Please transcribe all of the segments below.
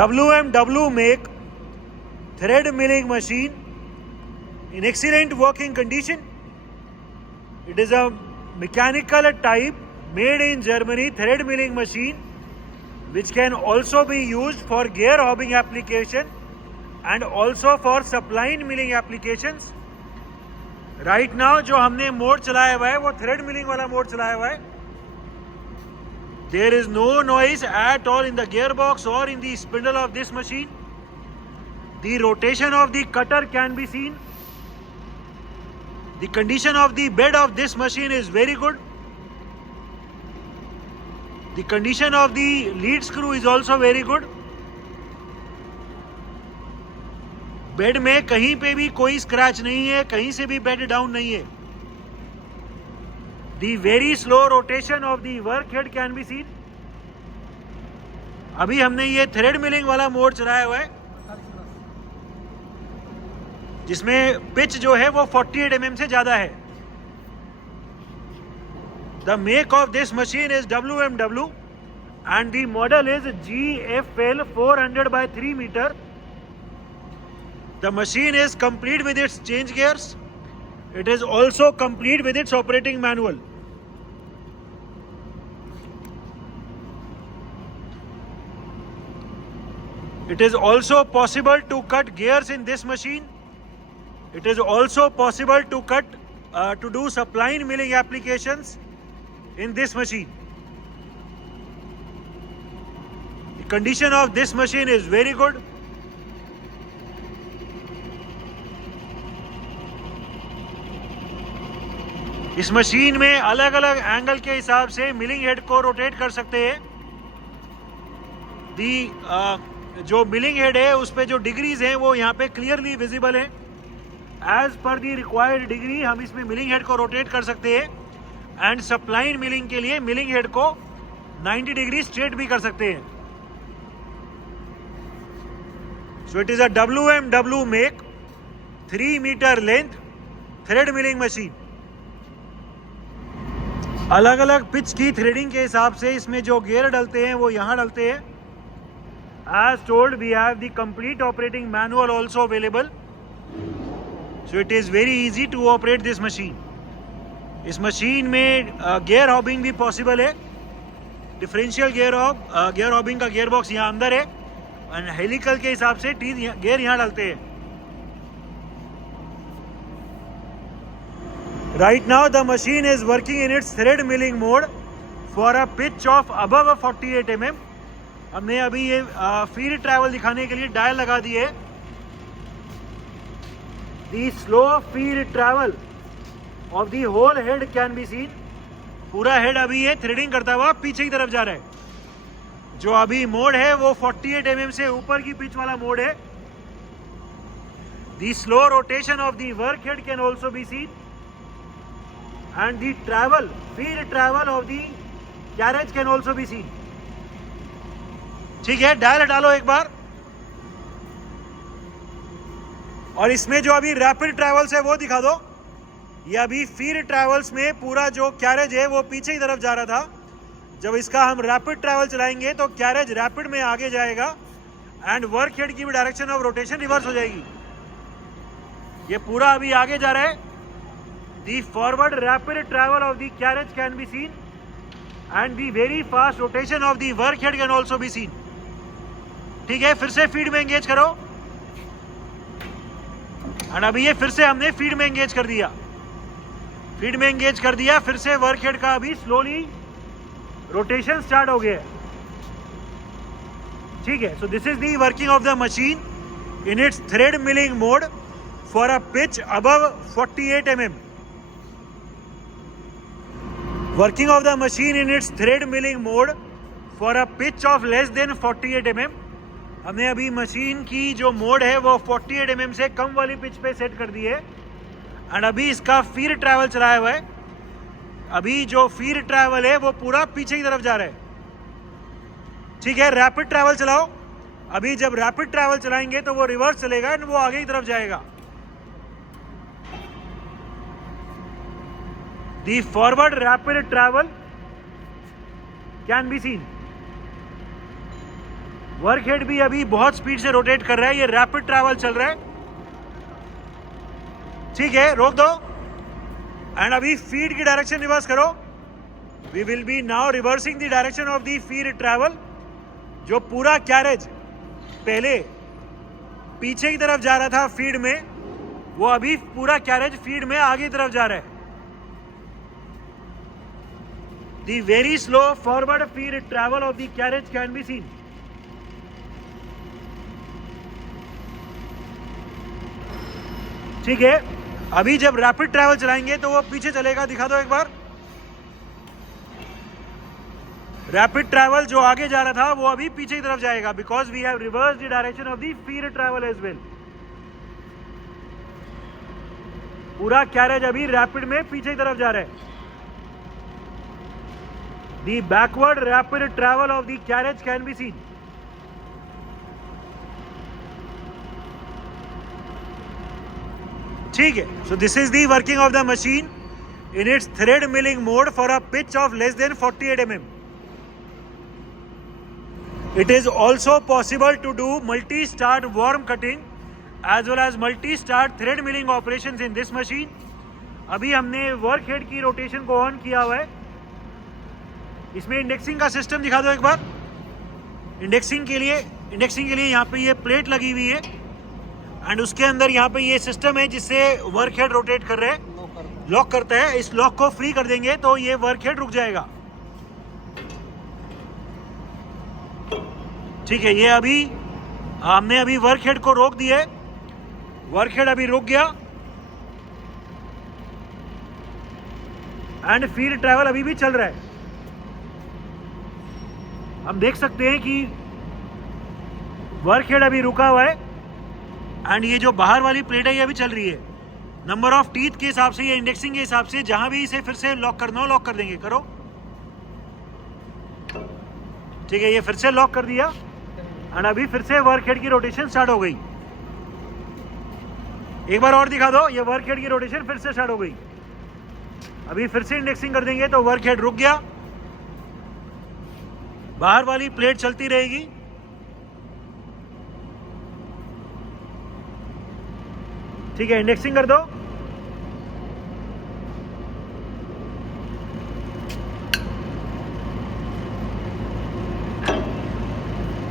WMW make thread milling machine in excellent working condition. It is a mechanical type made in Germany thread milling machine which can also be used for gear hobbing application and also for suppline milling applications. Right now जो हमने mode चलाया हुआ है वो thread milling वाला mode चलाया हुआ है. There is no noise at all in the gearbox or in the spindle of this machine. The rotation of the cutter can be seen. The condition of the bed of this machine is very good. The condition of the lead screw is also very good. Bed में कहीं पे भी कोई scratch नहीं है, कहीं से भी बेड डाउन नहीं है. The very slow rotation of the work head can be seen. अभी हमने ये थ्रेड मिलिंग वाला मोड चलाया हुआ है जिसमें पिच जो है वो 48 mm से ज्यादा है. The make of this machine is WMW and the model is GFL 400 by 3 meter. The machine is complete with its change gears. It is also complete with its operating manual. It is also possible to cut gears in this machine. It is also possible to do suppline milling applications in this machine. The condition of this machine is very good. इस machine में अलग अलग angle के हिसाब से milling head को rotate कर सकते हैं. जो मिलिंग हेड है उस पे जो डिग्रीज हैं वो यहाँ पे क्लियरली विजिबल है. As per the required degree हम इसमें मिलिंग हेड को रोटेट कर सकते हैं एंड सप्लाइन मिलिंग के लिए मिलिंग हेड को 90 डिग्री स्ट्रेट भी कर सकते हैं. So it is a WMW make 3 metre length thread milling machine. अलग अलग पिच की थ्रेडिंग के हिसाब से इसमें जो गियर डलते हैं वो यहाँ डलते हैं. As told, we have the complete operating manual also available. So it is very easy to operate this machine. इस मशीन में गियर हॉबिंग भी पॉसिबल है. डिफरेंशियल गियर हॉबिंग का गियर बॉक्स यहाँ अंदर है और हेलिकल के हिसाब से गियर यहाँ डालते हैं. Right now the machine is working in its thread milling mode for a pitch of above 48 mm. हमने अभी ये फीड ट्रैवल दिखाने के लिए डायल लगा दिए. The slow feed travel of the whole head can be seen. पूरा head अभी ये थ्रेडिंग करता हुआ पीछे की तरफ जा रहा है. जो अभी मोड है वो 48 mm से ऊपर की पिच वाला मोड है. The slow rotation of the work head can also be seen. And the feed travel of the carriage can also be seen. ठीक है, डायल डालो एक बार. और इसमें जो अभी रैपिड ट्रैवल्स है वो दिखा दो. ये अभी फीड ट्रैवल्स में पूरा जो कैरेज है वो पीछे की तरफ जा रहा था. जब इसका हम रैपिड ट्रैवल चलाएंगे तो कैरेज रैपिड में आगे जाएगा एंड वर्क हेड की भी डायरेक्शन ऑफ रोटेशन रिवर्स हो जाएगी. ये पूरा अभी आगे जा रहा है. The forward rapid travel of the carriage can be seen and the very fast rotation of the work head can also be seen. ठीक है, फिर से फीड में एंगेज करो. और अभी ये फिर से हमने फीड में एंगेज कर दिया. फिर से वर्क हेड का अभी स्लोली रोटेशन स्टार्ट हो गया है. ठीक है, so this is the working of the machine in it's thread milling mode for a pitch above 48 mm. Working of the machine in its thread milling mode for a pitch of less than 48 mm. हमने अभी machine की जो mode है वो 48 mm से कम वाली pitch पे set कर दी है एंड अभी इसका फीड ट्रैवल चलाया हुआ है. अभी जो फीड ट्रैवल है वो पूरा पीछे की तरफ जा रहा है. ठीक है, रैपिड ट्रैवल चलाओ. अभी जब रैपिड ट्रैवल चलाएंगे तो वो रिवर्स चलेगा एंड वो आगे की तरफ जाएगा. The forward rapid travel can be seen. Work head भी अभी बहुत स्पीड से रोटेट कर रहा है, ये रैपिड ट्रैवल चल रहा है। ठीक है, रोक दो एंड अभी फीड की डायरेक्शन रिवर्स करो। We will be now reversing the direction of the feed travel. जो पूरा कैरेज पहले पीछे की तरफ जा रहा था फीड में, वो अभी पूरा कैरेज फीड में आगे की तरफ जा रहा है। The very slow forward feed travel of the carriage can be seen. ठीक है, अभी जब रैपिड ट्रैवल चलाएंगे तो वो पीछे चलेगा, दिखा दो एक बार। रैपिड ट्रैवल जो आगे जा रहा था वो अभी पीछे की तरफ जाएगा, because we have reverse the direction of the feed travel as well. पूरा कैरेज अभी रैपिड में पीछे की तरफ जा रहा है। The backward rapid travel of the carriage can be seen. ठीक है, so this is the working of the machine in its thread milling mode for a pitch of less than 48 mm. It is also possible to do multi-start worm cutting as well as multi-start thread milling operations in this machine. अभी हमने work head की rotation को on किया हुआ है। इसमें indexing का system दिखा दो एक बार। इंडेक्सिंग के लिए यहाँ पे ये प्लेट लगी हुई है एंड उसके अंदर यहाँ पे ये सिस्टम है जिससे वर्क हेड रोटेट कर रहे हैं, लॉक करता है। इस लॉक को फ्री कर देंगे तो ये वर्क हेड रुक जाएगा। ठीक है, ये अभी हमने अभी वर्क हेड को रोक दिया है। वर्क हेड अभी रुक गया एंड फीड ट्रैवल अभी भी चल रहा है। हम देख सकते हैं कि वर्क हेड अभी रुका हुआ है एंड ये जो बाहर वाली प्लेट है ये अभी चल रही है। नंबर ऑफ टीथ के हिसाब से या इंडेक्सिंग के हिसाब से जहां भी इसे फिर से लॉक करना हो लॉक कर देंगे। करो, ठीक है, ये फिर से लॉक कर दिया एंड अभी फिर से वर्क हेड की रोटेशन स्टार्ट हो गई। एक बार और दिखा दो, ये वर्क हेड की रोटेशन फिर से स्टार्ट हो गई। अभी फिर से इंडेक्सिंग कर देंगे तो वर्क हेड रुक गया, बाहर वाली प्लेट चलती रहेगी। ठीक है, इंडेक्सिंग कर दो।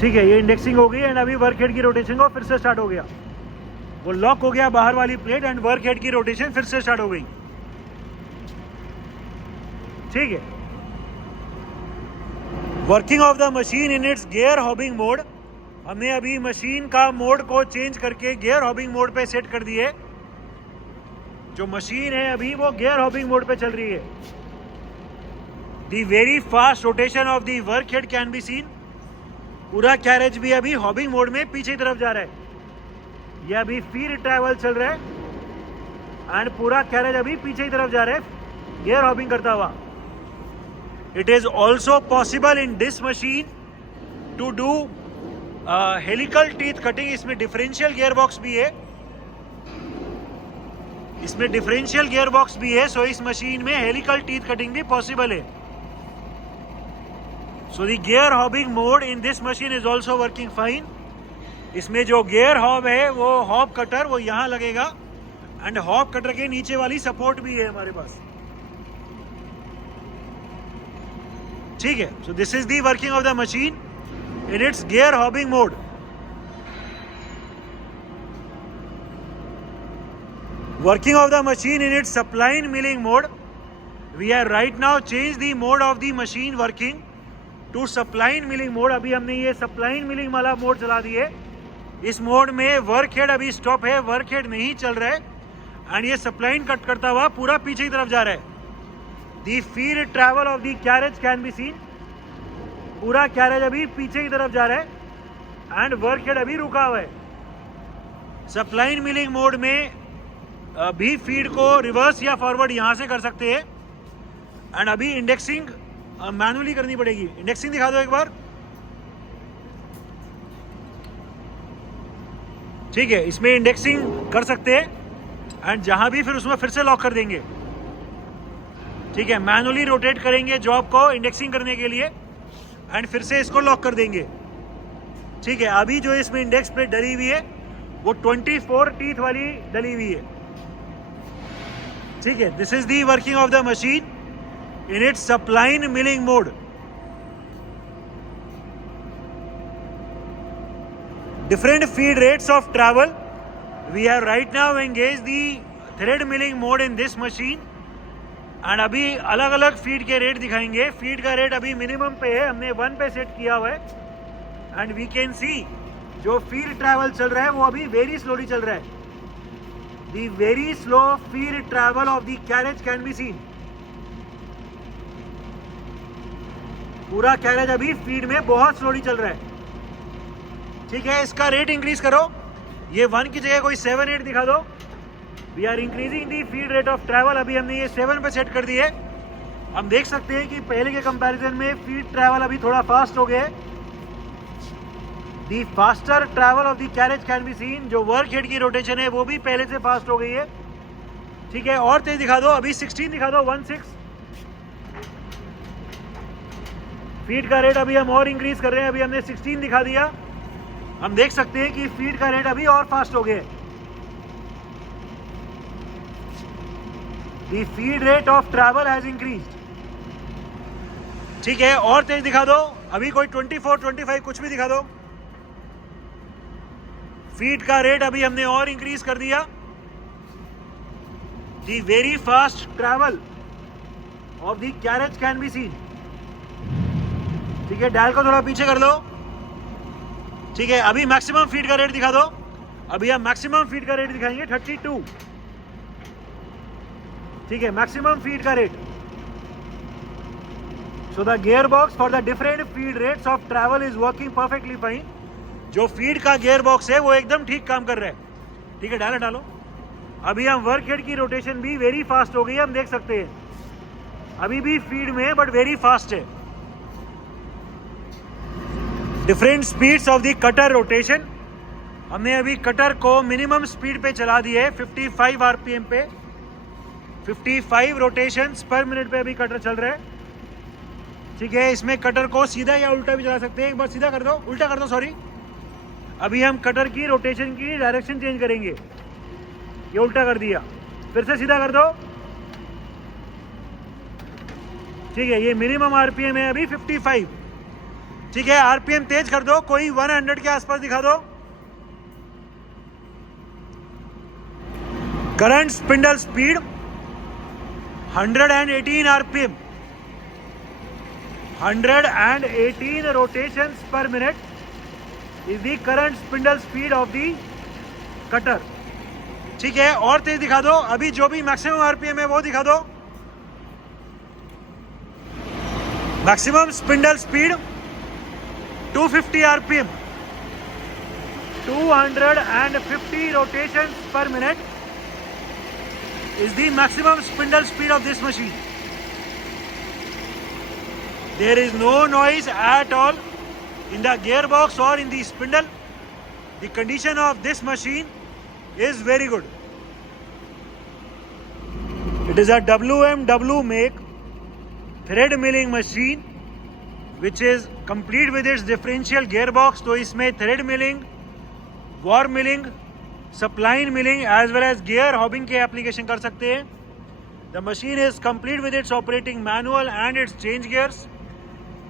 ठीक है, ये इंडेक्सिंग हो गई एंड अभी वर्क हेड की रोटेशन को फिर से स्टार्ट हो गया। वो लॉक हो गया बाहर वाली प्लेट एंड वर्क हेड की रोटेशन फिर से स्टार्ट हो गई। ठीक है, working of the machine in it's gear hobbing mode. हमने अभी मशीन का मोड को चेंज करके गियर हॉबिंग मोड पे सेट कर दिए। जो मशीन है अभी वो गियर हॉबिंग मोड पे चल रही है। The very fast rotation of the work head can be scene. पूरा कैरेज भी अभी हॉबिंग मोड में पीछे की तरफ जा रहा है। ये अभी फीड ट्रैवल चल रहा है एंड पूरा कैरेज अभी पीछे की तरफ जा रहा है गियर हॉबिंग करता हुआ। It is also possible in this machine to do helical teeth cutting. इसमें डिफरेंशियल गियर बॉक्स भी है, सो इस मशीन में हेलिकल टीथ कटिंग भी पॉसिबल है। So the gear hobbing mode in this machine is also working fine. इसमें जो gear hob है वो हॉब कटर वो यहां लगेगा एंड हॉब कटर के नीचे वाली सपोर्ट भी है हमारे पास। ठीक है, so this is the working of the machine in its gear hobbing mode. Working of the machine in its suppline milling mode. We have right now changed the mode of the machine working to suppline milling mode. अभी हमने ये suppline milling वाला mode चला दिए। इस mode में work head अभी stop है, वर्क हेड नहीं चल रहा है एंड ये suppline कट करता हुआ पूरा पीछे की तरफ जा रहा है। The feed travel of the carriage can be seen. पूरा कैरेज अभी पीछे की तरफ जा रहा है एंड वर्क हेड अभी रुका हुआ है। सप्लाइन मिलिंग मोड में भी फीड को रिवर्स या फॉरवर्ड यहां से कर सकते हैं एंड अभी इंडेक्सिंग मैनुअली करनी पड़ेगी। इंडेक्सिंग दिखा दो एक बार। ठीक है, इसमें इंडेक्सिंग कर सकते हैं एंड जहां भी फिर उसमें फिर से लॉक कर देंगे। ठीक है, मैनुअली रोटेट करेंगे जॉब को इंडेक्सिंग करने के लिए एंड फिर से इसको लॉक कर देंगे। ठीक है, अभी जो इसमें इंडेक्स प्लेट डली हुई है वो 24 टीथ वाली डली हुई है। ठीक है, this is the working of the machine in its spline milling mode. Different feed rates of travel, we have right now engage the thread milling mode in this machine and अभी अलग अलग feed के rate दिखाएंगे। Feed का rate अभी minimum पे है, हमने 1 पे सेट किया हुआ है एंड वी कैन सी जो फीड ट्रैवल चल रहा है वो अभी वेरी स्लोली चल रहा है। The very slow feed travel of the carriage can be scene. पूरा कैरेज अभी फीड में बहुत स्लोली चल रहा है। ठीक है, इसका रेट इंक्रीज करो, ये 1 की जगह कोई 7-8 दिखा दो। We are increasing the feed rate of travel, अभी हमने ये 7 पे सेट कर दी है। हम देख सकते हैं कि पहले के कंपैरिजन में फीड ट्रैवल अभी थोड़ा फास्ट हो गया है। The faster travel of the carriage can be seen, जो वर्क हेड की रोटेशन है वो भी पहले से फास्ट हो गई है। ठीक है, और तेज दिखा दो, अभी 16 दिखा दो, 16। फीड का रेट अभी हम और इंक्रीज कर रहे हैं, अभी हमने 16 दिखा दिया। हम देख सकते हैं कि फीड का रेट अभी और फास्ट हो गया है। The feed rate of travel has increased. ठीक है, और तेज दिखा दो, अभी कोई 24, 25 कुछ भी दिखा दो। फीड का रेट अभी हमने और इंक्रीज कर दिया। The very fast travel of the carriage can be seen. ठीक है, डायल को थोड़ा पीछे कर लो। ठीक है, अभी मैक्सिमम फीड का रेट दिखा दो, अभी हम मैक्सिमम फीड का रेट दिखाएंगे 32। ठीक है, मैक्सिमम फीड का rate. So the gear box for the different feed rates of travel is working perfectly fine. जो फीड का गियर बॉक्स है वो एकदम ठीक काम कर रहा है। ठीक है, डालो डालो। अभी हम वर्क हेड की रोटेशन भी वेरी फास्ट हो गई है, हम देख सकते हैं अभी भी फीड में है बट वेरी फास्ट है। Different speeds of the cutter rotation, हमने अभी कटर को मिनिमम स्पीड पे चला दी है 55 आरपीएम पे। 55 रोटेशंस पर मिनट पे अभी कटर चल रहा है। ठीक है, इसमें कटर को सीधा या उल्टा भी चला सकते हैं। एक बार सीधा कर दो, उल्टा कर दो, सॉरी। अभी हम कटर की रोटेशन की डायरेक्शन चेंज करेंगे। ये उल्टा कर दिया, फिर से सीधा कर दो। ठीक है, ये मिनिमम आरपीएम है अभी 55। ठीक है, आरपीएम तेज कर दो, कोई 100 के आसपास दिखा दो। Current spindle speed 118 RPM, 118 rotations पर minute is the current spindle speed of the cutter। ठीक है, और तेज दिखा दो, अभी जो भी मैक्सिमम आरपीएम है वो दिखा दो। Maximum spindle speed 250 RPM, 250 rotations per minute is the maximum spindle speed of this machine। There is no noise at all in the gearbox or in the spindle. The condition of this machine is very good. It is a WMW make thread milling machine which is complete with its differential gearbox। तो इसमें thread milling, war milling, suppline milling as well as gear hobbing के application कर सकते हैं। The machine is complete with its operating manual and its change gears।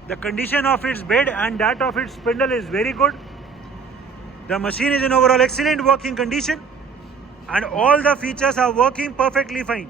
The condition of its bed and that of its spindle is very good. The machine is in overall excellent working condition and all the features are working perfectly fine.